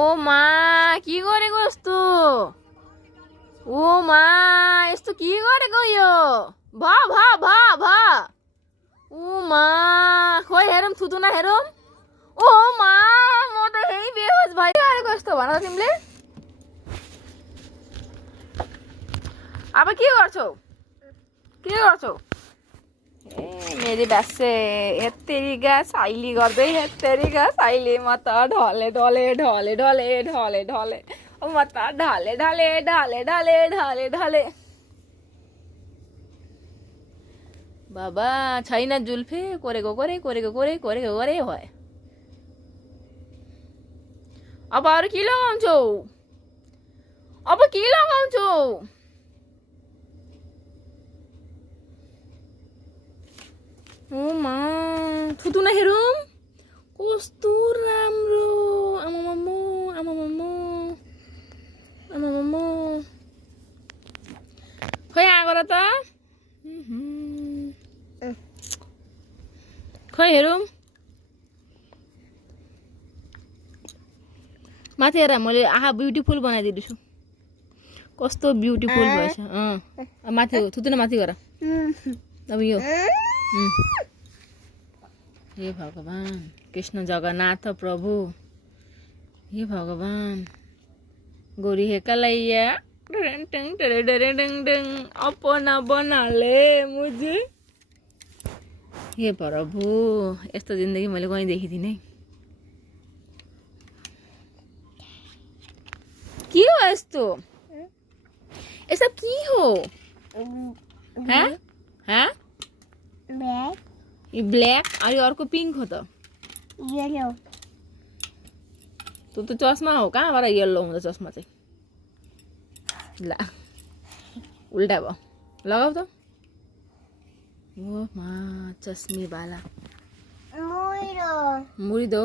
ओ मा के गरेको यस्तो ओ मा यस्तो के गरेको यो भा भा भा भा ओ मा खोइ हेरौँ थुतुना हेरौँ ओ मा म त यही बेहोस भइरहेको यस्तो भन त तिमीले अब के गर्छौ ए मेरी बासे हेत्तेरीगा साइली गर्दै हेत्तेरीगा साइली म त ढले ढले ढले ढले ढले ढले म त ढले ढले ढले ढले ढले ढले बाबा छैन जुल्फे कोरेको कोरे कोरेको कोरे कोरेको कोरे भयो अब अरू के लगाउँछौ अब के लगाउँछौ ओ मा थुतुना हेरौँ कस्तो राम्रो आमामामो आमामामो आमामामो खोइ आएको र त खोइ हेरौँ माथि हेर मैले आहा ब्युटिफुल बनाइदिएको छु कस्तो ब्युटिफुल भएछ माथि हो थुतुना माथि गर अब यो हे भगवान कृष्ण जगन्नाथ प्रभु हे भगवान गोरी हे कलैया अपना बना ले मुझे हे प्रभु यस्तो जिन्दगी मैले कहीँ देखिदिनँ के हो यस्तो यस्तो के हो ब्ल्याक अनि अर्को पिङ्क हो त येलो तँ त चस्मा हो कहाँबाट येल्लो हुन्छ चस्मा चाहिँ ला उल्टा भयो लगाऊ त ओ मा चस्मी बाला मुरी मुरी दो